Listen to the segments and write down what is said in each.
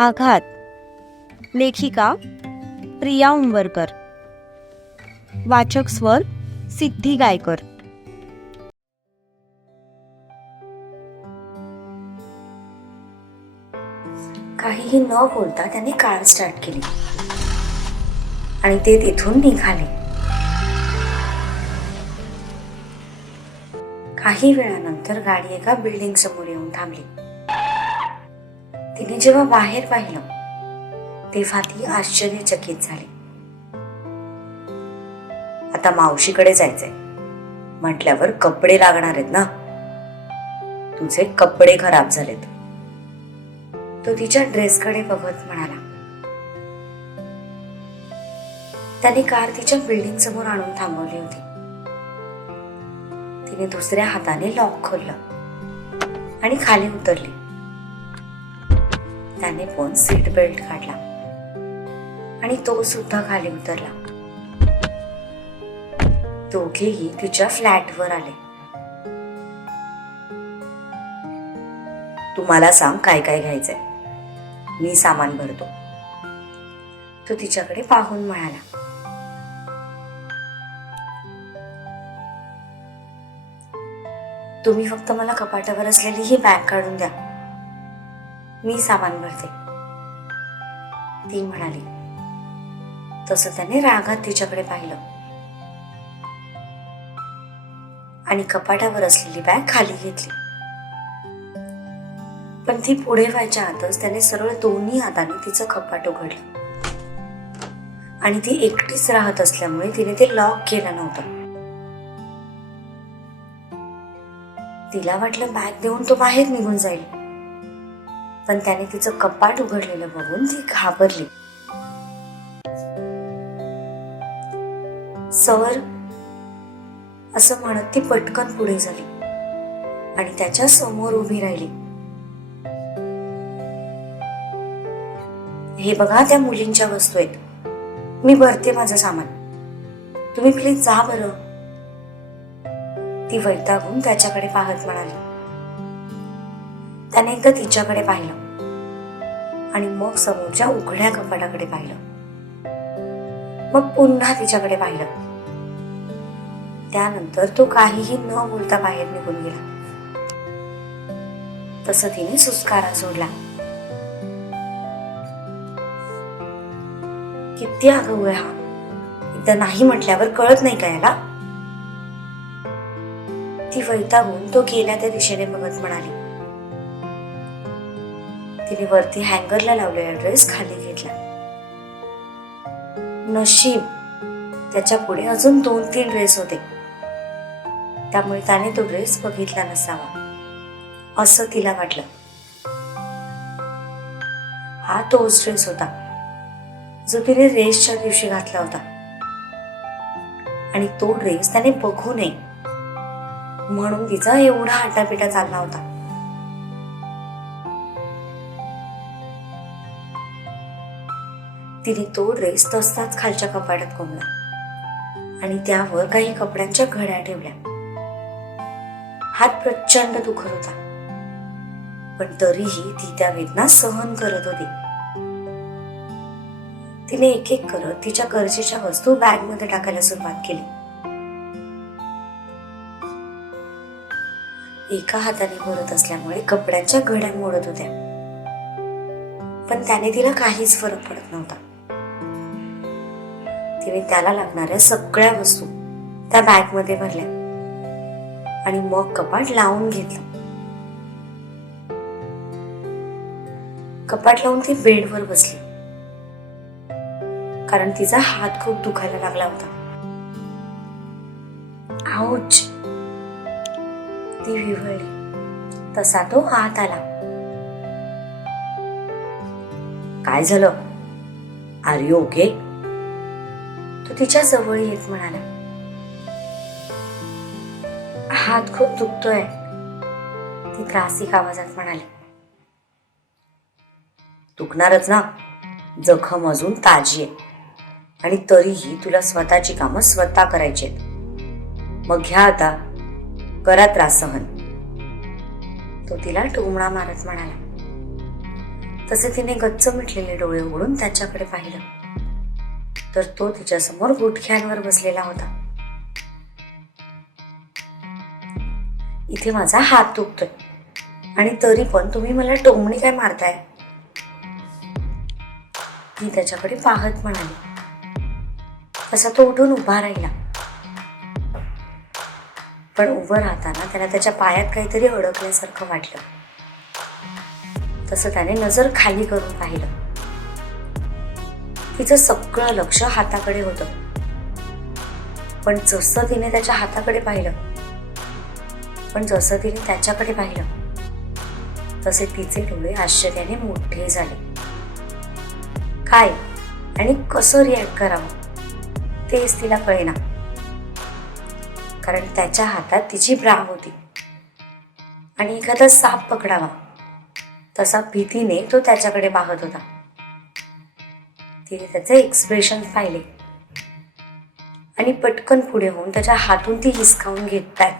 आघात. लेखिका प्रिया उंबरकर. वाचक स्वर सिद्धी गायकर. काहीही न बोलता त्यांनी कार स्टार्ट केली. आणि ते तिथून निघाले. काही वेळानंतर गाडी एका बिल्डिंग समोर येऊन थांबली. तिने जेव्हा बाहेर पाहिलं तेव्हा ती आश्चर्यचकित झाली. आता मावशीकडे जायचंय. म्हटल्यावर कपडे लागणार आहेत ना? तुझे कपडे खराब झालेत. तो तिच्या ड्रेसकडे बघत म्हणाला. त्याने कार तिच्या बिल्डिंग समोर आणून थांबवली होती. तिने दुसऱ्या हाताने लॉक खोललं आणि खाली उतरली. त्याने पण सीट बेल्ट काढला. आणि तो सुद्धा खाली उतरला. दोघेही तिच्या फ्लॅटवर आले. तुम्हाला सांग काय काय घ्यायचंय. मी सामान भरतो. तो तिच्याकडे पाहून म्हणाला. तुम्ही फक्त मला कपाटावर असलेली ही बॅग काढून द्या. मी सामान भरते. ती म्हणाली. तसं त्याने रागात तिच्याकडे पाहिलं. आणि कपाटावर असलेली बॅग खाली घेतली. पण ती पुढे व्हायच्या आतच त्याने सरळ दोन्ही हाताने तिचं कपाट उघडलं. आणि ती एकटीच राहत असल्यामुळे तिने ते लॉक केलं नव्हतं. तिला वाटलं बॅग देऊन तो बाहेर निघून जाईल. पण त्याने तिचं कपाट उघडलेलं बघून ती घाबरली. सर असं म्हणत ती पटकन पुढे झाली आणि त्याच्यासमोर उभी राहिली. हे बघा त्या मुलींच्या वस्तू आहेत. मी भरते माझं सामान. तुम्ही प्लीज जा बरं. ती वैतागून त्याच्याकडे पाहत म्हणाली. त्याने एकदा तिच्याकडे पाहिलं. आणि मग समोरच्या उघड्या कपाटाकडे पाहिलं. मग पुन्हा तिच्याकडे पाहिलं. त्यानंतर तो काहीही न बोलता बाहेर निघून गेला. तसं तिने सुस्कारा सोडला. किती आगाऊ आहे हा. एकदा नाही म्हटल्यावर कळत नाही का याला? ती वैतागून तो गेल्या त्या दिशेने बघत म्हणाली. तिने वरती हँगरला लावलेला ड्रेस खाली घेतला. नशीब त्याच्या पुढे अजून दोन तीन ड्रेस होते. त्यामुळे त्याने तो ड्रेस बघितला नसावा असं तिला वाटलं. हा तोच ड्रेस होता जो तिने रेसच्या दिवशी घातला होता. आणि तो ड्रेस त्याने बघू नये म्हणून तिचा एवढा आटापिटा चालला होता. तिने तो ड्रेस तसाच खालच्या कपाटात कोंबला आणि त्यावर काही कपड्यांच्या घड्या ठेवल्या. हात प्रचंड दुखत होता. पण तरीही ती त्या वेदना सहन करत होती. तिने एक एक करत तिच्या गरजेच्या वस्तू बॅगमध्ये टाकायला सुरुवात केली. एका हाताने बोलत असल्यामुळे कपड्यांच्या घड्या मोडत होत्या. पण त्याने तिला काहीच फरक पडत नव्हता. तिने त्याला लागणाऱ्या सगळ्या वस्तू त्या बॅगमध्ये भरल्या आणि मग कपाट लावून घेतलं. कपाट लावून ती बेडवर बसली. कारण तिचा हात खूप दुखायला लागला होता. आऊच. ती विव्हळली तसा तो हात आला. काय झालं? Are you okay? तिच्या जवळ येत म्हणाला. हात खूप दुखतोय. ती त्रासिक आवाजात म्हणाली. दुखणारच ना. जखम अजून ताजी आहे. आणि तरीही तुला स्वतःची कामं स्वतः करायची आहेत. मग घ्या आता. करा त्रास सहन. तो तिला टोमणा मारत म्हणाला. तसे तिने गच्च मिटलेले डोळे उघडून त्याच्याकडे पाहिलं. तर तो तिच्यासमोर गुटख्यांवर बसलेला होता. इथे माझा हात दुखतोय. आणि तरी पण तुम्ही मला टोमणी काय मारताय? मी त्याच्याकडे पाहत म्हणाली. असा तो उठून उभा राहिला. पण उभं राहताना त्याला त्याच्या पायात काहीतरी अडकल्यासारखं वाटलं. तसं त्याने नजर खाली करून पाहिलं. तिचं सगळं लक्ष हाताकडे होतं. पण जसं तिने त्याच्या हाताकडे पाहिलं पण जसं तिने त्याच्याकडे पाहिलं तसे तिचे डोळे आश्चर्याने मोठे झाले. काय आणि कसं रिॲक्ट करावं तेच तिला कळेना. कारण त्याच्या हातात तिची ब्रा होती. आणि एखादा साप पकडावा तसा भीतीने तो त्याच्याकडे पाहत होता. तिने त्याचे एक्सप्रेशन पाहिले. आणि पटकन पुढे होऊन त्याच्या हातून ती हिसकावून घेताय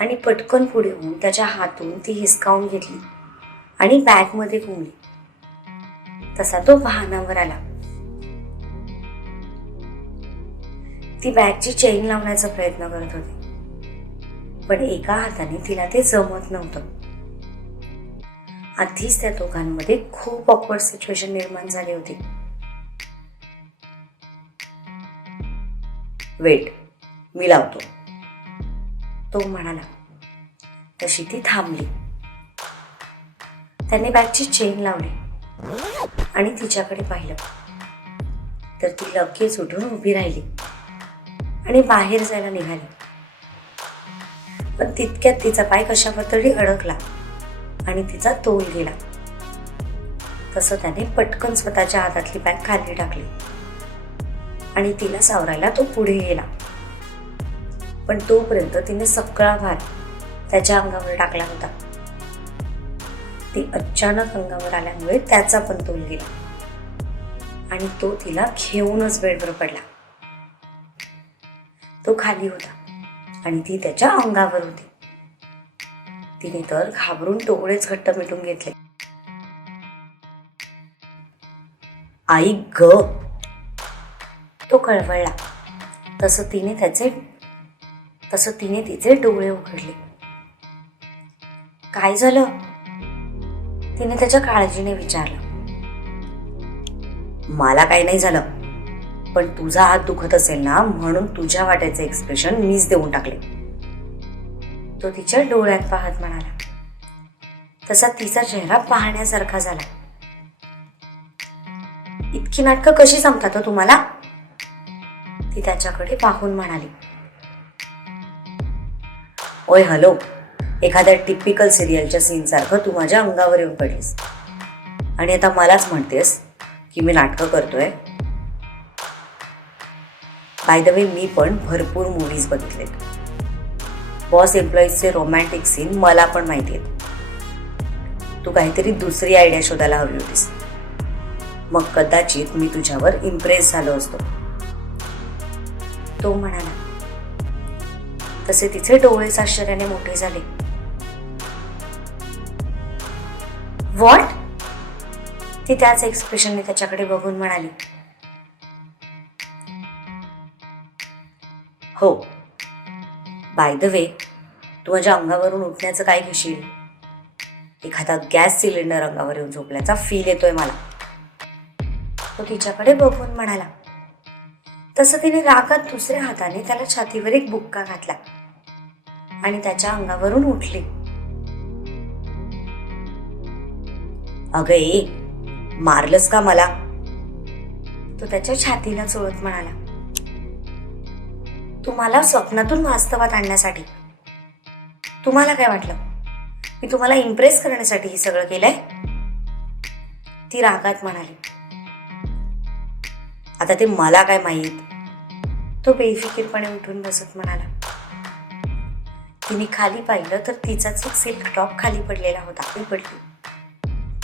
आणि पटकन पुढे होऊन त्याच्या हातून ती हिसकावून घेतली. आणि बॅगमध्ये घुमली. तसा तो वाहनावर आला. ती बॅगची चेन लावण्याचा प्रयत्न करत होती. पण एका हाताने तिला ते जमत नव्हतं. आधीच त्या दोघांमध्ये खूप ऑकवर्ड सिच्युएशन निर्माण झाली होती. वेट मी लावतो. तो म्हणाला. तशी ती थांबली. त्याने बॅगची चेन लावली आणि तिच्याकडे पाहिलं. तर ती लगेच उठून उभी राहिली आणि बाहेर जायला निघाली. पण तितक्यात तिचा पाय कशावर तरी अडकला. आणि तिचा तोल गेला. तसं त्याने पटकन स्वतःच्या हातातली बॅग खाली टाकली. आणि तिला सावरायला तो पुढे गेला. पण तोपर्यंत तिने सगळा भार त्याच्या अंगावर टाकला होता. ती अचानक अंगावर आल्यामुळे त्याचा पण तोल गेला. आणि तो तिला घेऊनच बेडवर पडला. तो खाली होता आणि ती त्याच्या अंगावर होती. तिने तर घाबरून टोकळेच घट्ट मिटून घेतले. आई ग! तो कळवळला. तसं तिने त्याचे तसं तिने तिचे डोळे उघडले. काय झालं? तिने त्याच्या काळजीने विचारलं. मला काही नाही झालं पण तुझा हात दुखत असेल ना म्हणून तुझ्या वाट्याचे एक्सप्रेशन मीच देऊन टाकले. तो तिच्या डोळ्यात पाहत म्हणाला. तसा तिचा चेहरा पाहण्यासारखा झाला. इतकी नाटकं कशी संपतात हो तुम्हाला? ती त्याच्याकडे पाहून म्हणाली. ओय हॅलो. एखाद्या टिपिकल सिरियलच्या सीनसारखं तू माझ्या अंगावर येऊन पडलीस. आणि आता मलाच म्हणतेस की मी नाटकं करतोय. बाय द वे मी पण भरपूर मूवीज बघितलेत. बॉस एम्प्लॉईजचे रोमॅन्टिक सीन मला पण माहिती आहेत. तू काहीतरी दुसरी आयडिया शोधायला हवी होतीस. मग कदाचित मी तुझ्यावर इम्प्रेस झालो असतो. तो म्हणाला तसे तिचे डोळेच आश्चर्याने मोठे झाले. व्हॉट ती त्याच एक्सप्रेशनने त्याच्याकडे बघून म्हणाली हो बाय द वे तू माझ्या अंगावरून उठण्याचं काय घेशील? एखादा गॅस सिलेंडर अंगावर येऊन झोपल्याचा फील येतोय मला. तो तिच्याकडे बघून म्हणाला तसं तिने रागात दुसऱ्या हाताने त्याला छातीवर एक बुक्का घातला आणि त्याच्या अंगावरून उठली. अग ए मारलंस का मला? तो त्याच्या छातीला चोळत म्हणाला. तुम्हाला स्वप्नातून वास्तवात आणण्यासाठी. तुम्हाला काय वाटलं? मी तुम्हाला इम्प्रेस करण्यासाठी हे सगळं केलंय? ती रागात म्हणाली. आता ते मला काय माहीत? तो बेफिकीरपणे उठून बसत म्हणाला. तिने खाली पाहिलं तर तिचाच एक सिल्क टॉप खाली पडलेला होता ती पडली.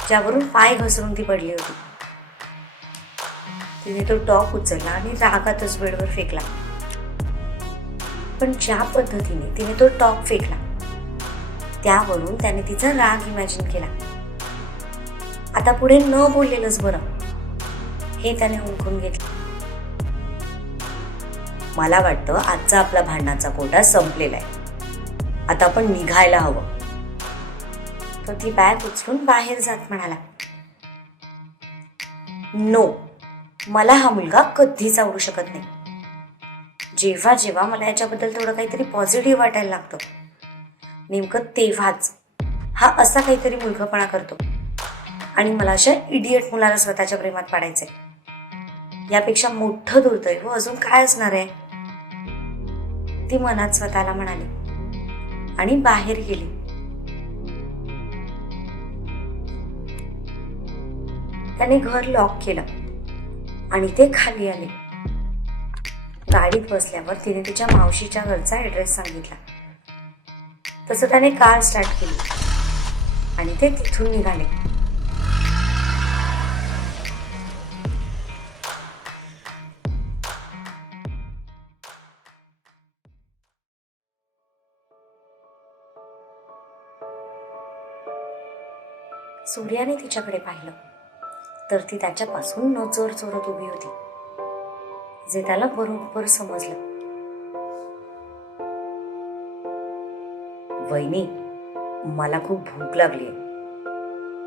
ज्यावरून पाय घसरून ती पडली होती. तिने तो टॉप उचलला आणि रागातच बेडवर फेकला. पण ज्या पद्धतीने तिने तो टॉप फेकला त्यावरून त्याने तिचा राग इमॅजिन केला. आता पुढे न बोललेलंच बरं. हे त्याने हुंकून घेतलं. मला वाटतं आजचा आपला भांडणाचा कोटा संपलेला आहे. आता आपण निघायला हवं. तो ती बॅग उचलून बाहेर जात म्हणाला नो मला हा मुलगा कधीच आवडू शकत नाही. जेव्हा जेव्हा मला याच्याबद्दल थोडं काहीतरी पॉझिटिव्ह वाटायला लागतं नेमकं तेव्हाच हा असा काहीतरी मुलगपणा करतो. आणि मला अशा इडियट मुलाला स्वतःच्या प्रेमात पाडायचंय. यापेक्षा मोठं दुर्दैव अजून काय असणार आहे? ती मनात स्वतःला म्हणाली आणि बाहेर गेली. त्याने घर लॉक केलं आणि ते खाली आले. गाडीत बसल्यावर तिने तिच्या मावशीच्या घरचा ॲड्रेस सांगितला. तसं त्याने कार स्टार्ट केली. आणि ते तिथून निघाले. सूर्याने तिच्याकडे पाहिलं तर ती त्याच्यापासून नजर चोरत उभी होती. जे त्याला बरोबर समजलं. वहिनी मला खूप भूक लागली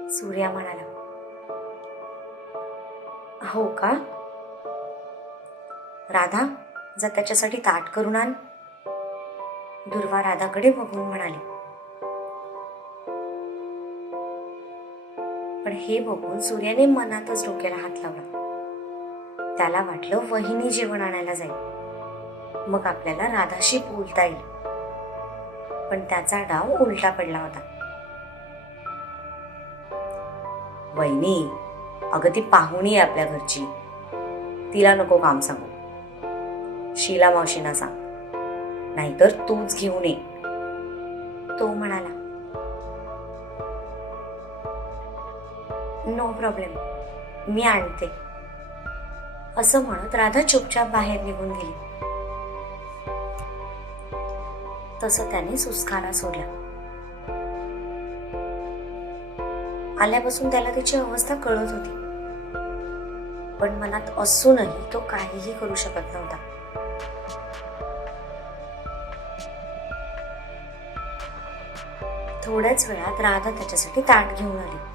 सूर्या म्हणाला हो का? राधा जर त्याच्यासाठी ताट करून आण. दुर्वा राधाकडे बघून म्हणाली पण हे बघून सूर्याने मनातच डोक्याला हात लावला. त्याला वाटलं वहिनी जेवण आणायला जाईल. मग आपल्याला राधाशी बोलता येईल. पण त्याचा डाव उलटा पडला होता. वहिनी अगं ती पाहुणी आहे आपल्या घरची. तिला नको काम सांगू. शीला मावशीना सांग. नाहीतर तूच घेऊन ये. तो म्हणाला. नो प्रॉब्लेम मी आणते. असं म्हणत राधा चुपचाप बाहेर निघून गेली. तसं त्याने सुस्कारा सोडला. आल्यापासून त्याला तिची अवस्था कळत होती. पण मनात असूनही तो काहीही करू शकत नव्हता. थोड्याच वेळात राधा त्याच्यासाठी ताट घेऊन आली.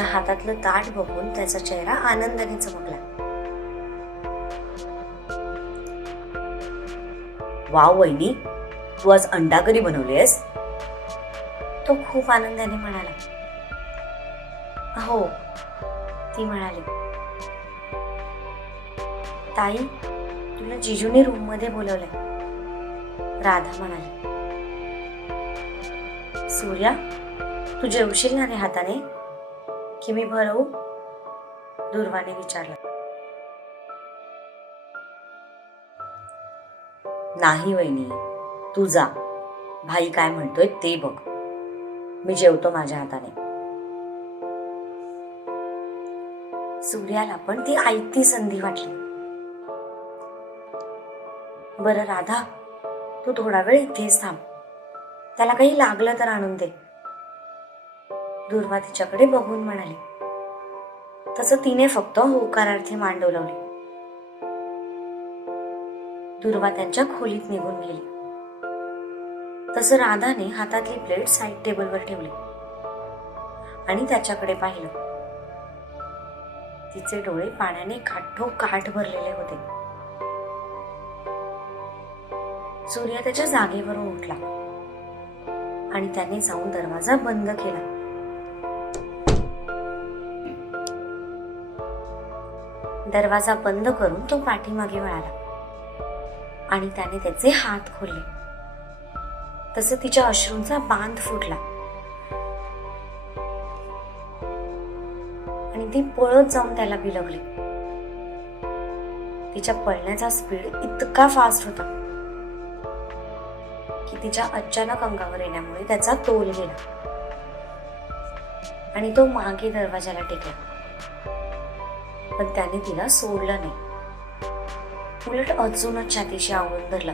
तिच्या हातातलं ताट बघून त्याचा चेहरा आनंदाने चमकला. वाव वहिनी तू आज अंडा करी बनवलीस तो खूप आनंदाने म्हणाला. हो ती म्हणाली. ताई तुला जिजूने रूममध्ये बोलवलंय. राधा म्हणाली. सूर्या तू जेवशील ना रे हाताने? की मी भरवू दुर्वाने विचारलं. नाही वहिनी तू जा. भाई काय म्हणतोय ते बघ. मी जेवतो माझ्या हाताने. सूर्याला पण ती आयती संधी वाटली. बरं राधा तू थोडा वेळ इथेच थांब. त्याला काही लागलं तर आणून दे. दुर्वा तिच्याकडे बघून म्हणाली तसं तिने फक्त होकारार्थी मान डोलावली दुर्वा त्यांच्या खोलीत निघून गेली. तसं राधाने हातातली प्लेट साईड टेबलवर ठेवली आणि त्याच्याकडे पाहिलं. तिचे डोळे पाण्याने काठो काठ भरलेले होते. सूर्य त्याच्या जागेवरून उठला आणि त्याने जाऊन दरवाजा बंद केला. दरवाजा बंद करून तो पाठीमागे वळाला. आणि त्याने त्याचे हात खोलले. तसं तिच्या अश्रूंचा बांध फुटला. आणि ती पळत जाऊन त्याला बिलगली. तिच्या पळण्याचा स्पीड इतका फास्ट होता की तिच्या अचानक अंगावर येण्यामुळे त्याचा तोल गेला. आणि तो मागे दरवाजाला टेकला. पण त्याने तिला सोडलं नाही. उलट अजूनच छातीशी आवळून धरलं.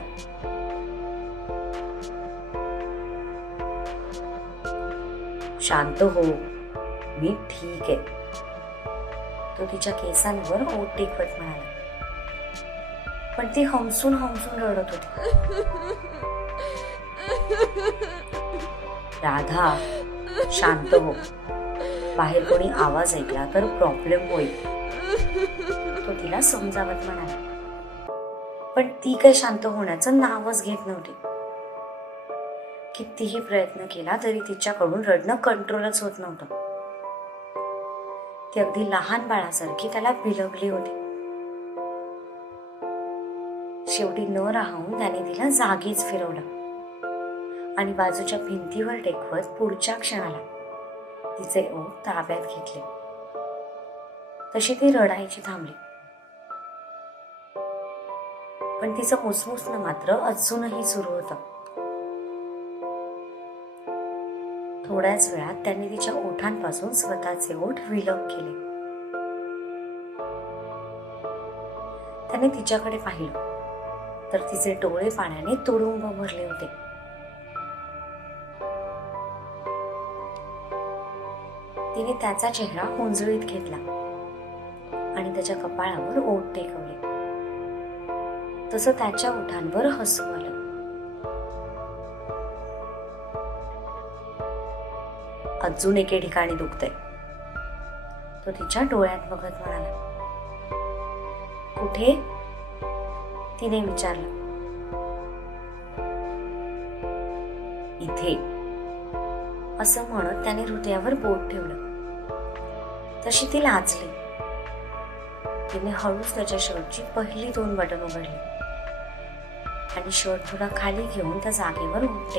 शांत हो मी ठीक आहे. तो तिच्या केसांवर ओट टेकवत म्हणाला. पण ती हमसून हमसून रडत होती. राधा शांत हो. बाहेर कोणी आवाज ऐकला तर प्रॉब्लेम होईल. तो तिला समजावत म्हणाला. पण ती काही शांत होण्याचं नावच घेत नव्हती. कितीही प्रयत्न केला तरी तिच्याकडून रडणं कंट्रोलच होत नव्हतं. ती अगदी लहान बाळासारखी त्याला बिलगली होती. शेवटी न राहून त्याने तिला जागीच फिरवलं. आणि बाजूच्या भिंतीवर टेकवत पुढच्या क्षणाला तिचे ओठ ताब्यात घेतले. तशी ती रडायची थांबली. पण तिचं मुसमुसणं मात्र अजूनही सुरू होतं. थोड्याच वेळात त्यांनी तिच्या ओठांपासून स्वतःचे ओठ विलग केले. त्याने तिच्याकडे पाहिलं तर तिचे डोळे पाण्याने तुडुंब भरले होते. तिने त्याचा चेहरा हुंजळीत घेतला. आणि त्याच्या कपाळावर ओठ टेकवले. तसं त्याच्या ओठांवर हसू आलं. अजून एके ठिकाणी दुखतंय. तो तिच्या डोळ्यात बघत म्हणाला कुठे? तिने विचारलं. इथे. असं म्हणत त्याने हृदयावर बोट ठेवलं. तशी ती लाजली. तिने हळूच त्याच्या शर्टची पहिली दोन बटन उघडली. आणि शर्ट थोडा खाली घेऊन त्या जागेवर उठ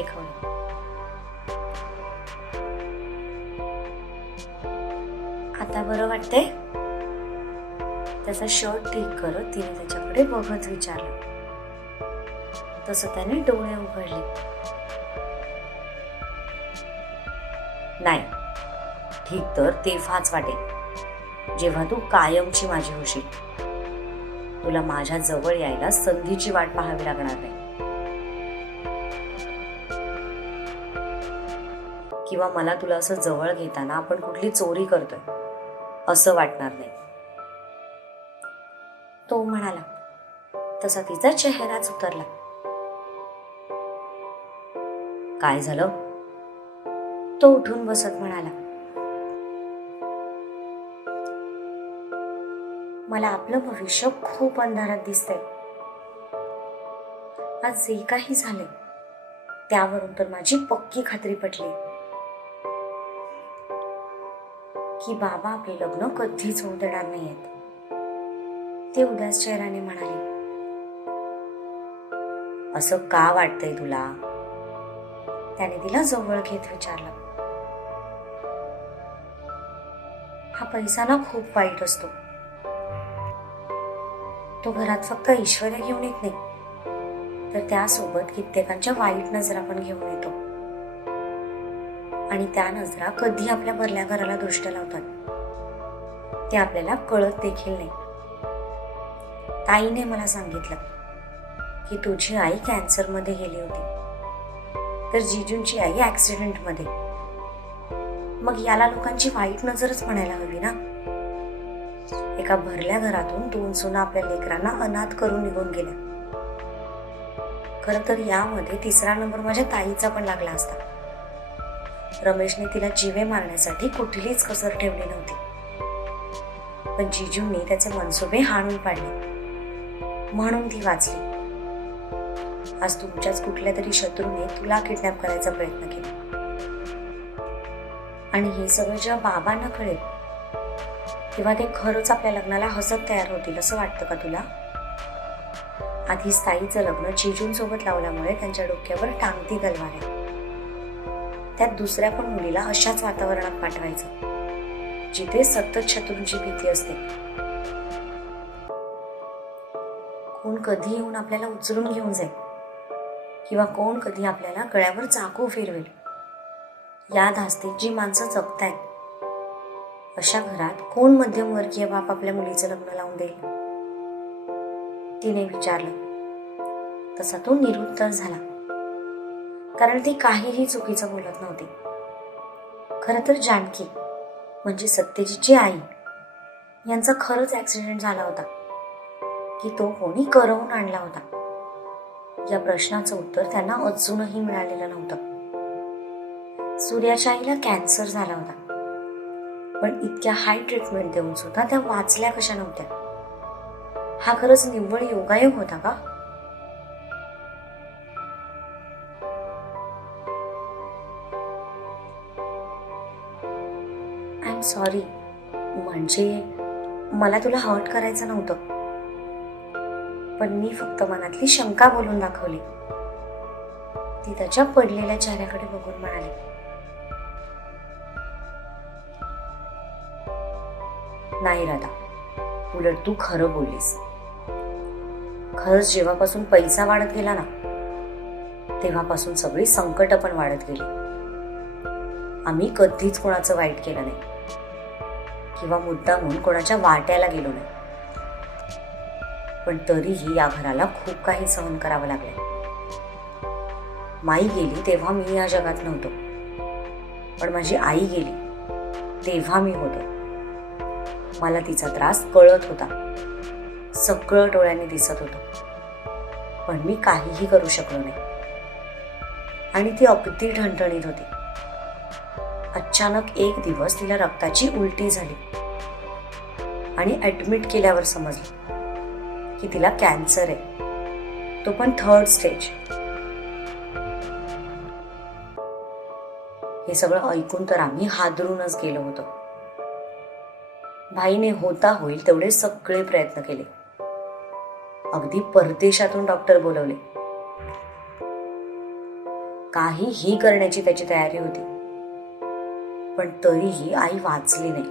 आता बरं वाटतंय? त्याचा शर्ट ठीक करत तिने त्याच्याकडे बघत विचारलं. तसं त्याने डोळे उघडले. नाही ठीक तर तेव्हाच वाटेल. जेव्हा तू कायमची माझी होशील तुला माझ्या जवळ यायला संधीची वाट पाहावी लागणार नाही. किंवा मला तुला असं जवळ घेताना आपण कुठली चोरी करतोय असं वाटणार नाही. तो म्हणाला तसा तिचा चेहराच उतरला. काय झालं? तो उठून बसत म्हणाला मला आपलं भविष्य खूप अंधारात दिसतंय. आज जे काही झाले त्यावरून तर माझी पक्की खात्री पटली. की बाबा आपले लग्न कधीच होऊ देणार नाहीयेत. ते उदास चेहराने म्हणाले असं का वाटतंय तुला? त्याने तिला जवळ घेत विचारलं. हा पैसा ना खूप वाईट असतो. तो घरात फक्त ऐश्वर्या घेऊन येत नाही. तर त्यासोबत कित्येकांच्या वाईट नजरा पण घेऊन येतो. आणि त्या नजरा कधी आपल्या भरल्या घराला दृष्ट लावतात ते आपल्याला कळत देखील नाही. ताईने मला सांगितलं की तुझी आई कॅन्सरमध्ये गेली होती. तर जिजूंची आई ॲक्सिडेंटमध्ये. मग याला लोकांची वाईट नजरच म्हणायला हवी ना? एका भरल्या घरातून दोन सुना आपल्या लेकरांना अनाथ करून निघून गेल्या. खर तर यामध्ये तिसरा नंबर माझ्या ताईचा पण लागला असता. रमेशने तिला जीवे मारण्यासाठी कुठलीच कसर ठेवली नव्हती. पण जिजूंनी त्याचे मनसुबे हाणून पाडले. म्हणून ती वाचली. आज तुमच्याच कुठल्या तरी शत्रूने तुला किडनॅप करायचा प्रयत्न केला. आणि हे सगळं जेव्हा बाबांना कळेल किंवा ते खरंच आपल्या लग्नाला हसत तयार होतील असं वाटतं का तुला? आधी स्थायीचं लग्न जिजूंसोबत लावल्यामुळे त्यांच्या डोक्यावर टांगती तलवार आहे. त्यात दुसऱ्या पण मुलीला अशाच वातावरणात पाठवायचं जिथे सतत शत्रूंची भीती असते. कोण कधी येऊन आपल्याला उचलून घेऊन जाईल? किंवा कोण कधी आपल्याला गळ्यावर चाकू फिरवेल? या धास्तीत जी माणसं जगतायत अशा घरात कोण मध्यमवर्गीय बाप आपल्या मुलीचं लग्न लावून देईल? तिने विचारलं. तसा तो निरुत्तर झाला. कारण ती काहीही चुकीचं बोलत नव्हती. खरं तर जानकी म्हणजे सत्यजितची आई यांचा खरंच ॲक्सिडेंट झाला होता. की तो कोणी करवून आणला होता. या प्रश्नाचं उत्तर त्यांना अजूनही मिळालेलं नव्हतं. सूर्याच्या आईला कॅन्सर झाला होता. पण इतक्या हाय ट्रीटमेंट देऊन सुद्धा त्या वाचल्या कशा नव्हत्या? हा खरंच निव्वळ योगायोग होता का? आय एम सॉरी म्हणजे मला तुला हर्ट करायचं नव्हतं. पण मी फक्त मनातली शंका बोलून दाखवली. ती त्याच्या पडलेल्या चेहऱ्याकडे बघून म्हणाली. नाही राधा. उलट तू खरं बोललीस. खरंच जेव्हापासून पैसा वाढत गेला ना तेव्हापासून सगळी संकट पण वाढत गेली. आम्ही कधीच कोणाचं वाईट केलं नाही. किंवा मुद्दा म्हणून कोणाच्या वाट्याला गेलो नाही. पण तरीही या घराला खूप काही सहन करावं लागलं माई गेली तेव्हा मी या जगात नव्हतो. पण माझी आई गेली तेव्हा मी होतो. मला तिचा त्रास कळत होता. सगळं डोळ्यांनी दिसत होतं. पण मी काहीही करू शकलो नाही. आणि ती अगदी ठणठणीत होती. अचानक एक दिवस तिला रक्ताची उलटी झाली. आणि ऍडमिट केल्यावर समजलं की तिला कॅन्सर आहे. तो पण थर्ड स्टेज हे सगळं ऐकून तर आम्ही हादरूनच गेलो होतो. भाईने होता होईल तेवढे सगळे प्रयत्न केले. अगदी परदेशातून डॉक्टर बोलवले. काहीही करण्याची त्याची तयारी होती. पण तरीही आई वाचली नाही.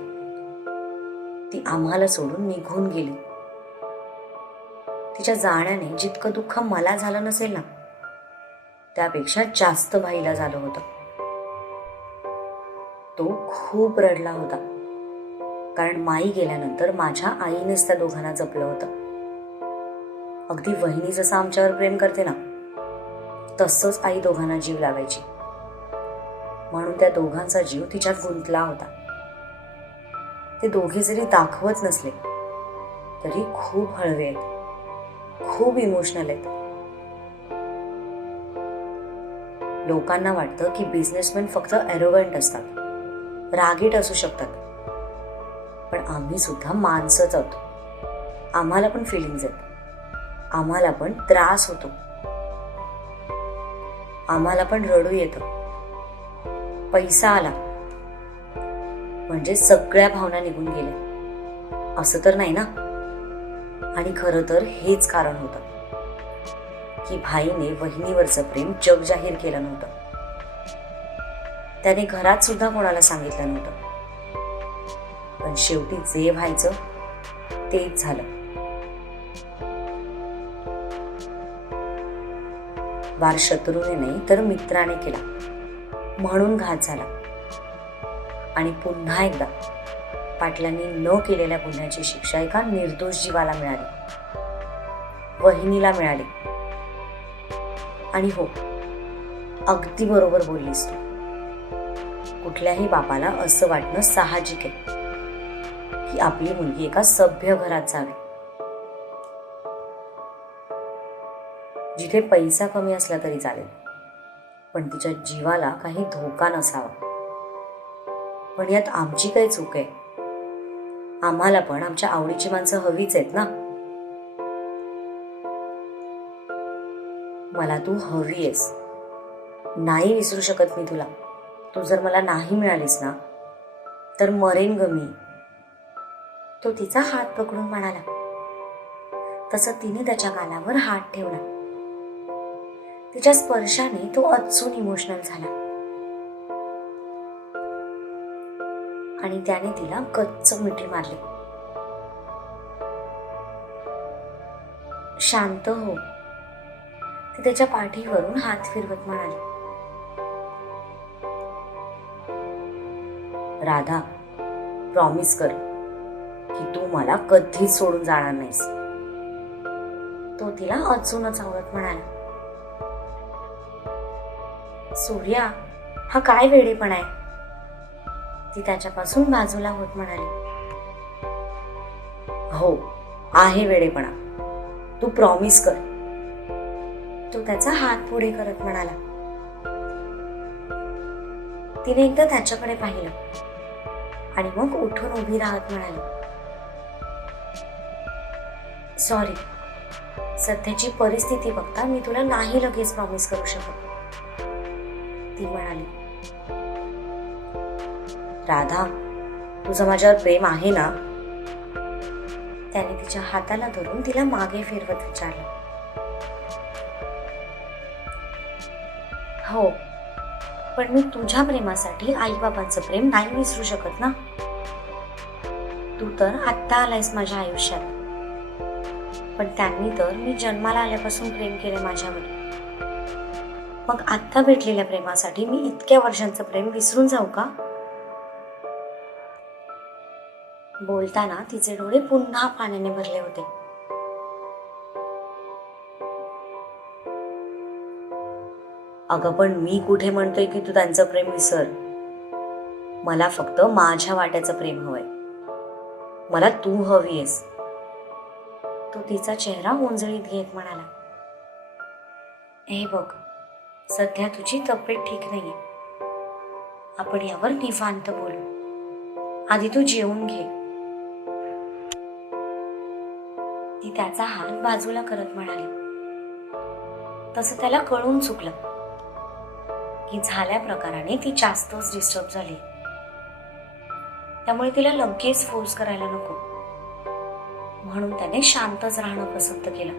ती आम्हाला सोडून निघून गेली. तिच्या जाण्याने जितकं दुःख मला झालं नसेल ना त्यापेक्षा जास्त भाईला झालं होतं. तो खूप रडला होता. कारण माई गेल्यानंतर माझ्या आईनेच त्या दोघांना जपलं होतं. अगदी वहिनी जसं आमच्यावर प्रेम करते ना तसंच आई दोघांना जीव लावायची. म्हणून त्या दोघांचा जीव तिच्यात गुंतला होता. ते दोघे जरी दाखवत नसले तरी खूप हळवे आहेत. खूप इमोशनल आहेत. लोकांना वाटतं की बिझनेसमॅन फक्त एरोगंट असतात. रागीट असू शकतात. पण आम्ही सुद्धा माणसंच आहोत. आम्हाला पण फिलिंग्ज आहेत. आम्हाला पण त्रास होतो. आम्हाला पण रडू येतं. पैसा आला. म्हणजे सगळ्या भावना निघून गेल्या. असं तर नाही ना? आणि खरं तर हेच कारण होतं. की भाईने वहिनीवरचं प्रेम जग जाहीर केलं नव्हतं. त्याने घरात सुद्धा कोणाला सांगितलं नव्हतं. शेवटी जे व्हायचं तेच झालं. वार शत्रूने नाही तर मित्राने केला. म्हणून घात झाला. आणि पुन्हा एकदा पाटलांनी न केलेल्या गुन्ह्याची शिक्षा एका निर्दोष जीवाला मिळाली. वहिनीला मिळाली. आणि हो अगदी बरोबर बोललीस तू. कुठल्याही बापाला असं वाटणं साहजिक आहे. की आपली मुलगी एका सभ्य घरात जावी. जिथे पैसा कमी असला तरी चालेल पण तिच्या जीवाला काही धोका नसावा. पण यात आमची काही चूक आहे. आम्हाला पण आमच्या आवडीची माणसं हवीच आहेत ना? मला तू हवी आहेस. नाही विसरू शकत मी तुला. तू जर मला नाही मिळालीस ना तर मरेन ग मी. तो तिचा हात पकडून म्हणाला. तसं तिने त्याच्या गालावर हात ठेवला. तिच्या स्पर्शाने तो अजून इमोशनल झाला. आणि त्याने तिला गच्च मिठी मारली. शांत हो. ती त्याच्या पाठीवरून हात फिरवत म्हणाली. राधा प्रॉमिस कर. की तू मला कधीच सोडून जाणार नाहीस. तो तिला अजूनच आवडत म्हणाला. सूर्या हा काय वेडेपणा आहे? ती त्याच्यापासून बाजूला होत म्हणाली. हो आहे वेडेपणा. तू प्रॉमिस कर. तो त्याचा हात पुढे करत म्हणाला. तिने एकदा त्याच्याकडे पाहिलं आणि मग उठून उभी राहत म्हणाली. सॉरी सध्याची परिस्थिती बघता मी तुला नाही लगेच प्रॉमिस करू शकत. ती म्हणाली. राधा तुझं माझ्यावर प्रेम आहे ना? त्याने तिच्या हाताला धरून तिला मागे फिरवत विचारलं. हो पण मी तुझ्या प्रेमासाठी आईबाबांचं प्रेम नाही विसरू शकत ना? तू तर आत्ता आलायस माझ्या आयुष्यात. पण त्यांनी तर मी जन्माला आल्यापासून प्रेम केले माझ्यावर. मग आत्ता भेटलेल्या प्रेमासाठी मी इतक्या वर्षांचं प्रेम विसरून जाऊ का? बोलताना तिचे डोळे पुन्हा पाण्याने भरले होते. अगं पण मी कुठे म्हणतोय की तू त्यांचं प्रेम विसर? मला फक्त माझ्या वाट्याचं प्रेम हवंय. मला तू हवी आहेस. तो तिचा चेहरा उंजळीत घेत म्हणाला हे बघ सध्या तुझी तब्येत ठीक नाहीये. आपण यावर निवांत बोलू. आधी तू जेवून घे. ती त्याचा हात बाजूला करत म्हणाली. तसं त्याला कळून चुकलं की झाल्या प्रकाराने ती जास्तच डिस्टर्ब झाली. त्यामुळे तिला लगेच फोर्स करायला नको. म्हणून त्याने शांतच राहणं पसंत केलं.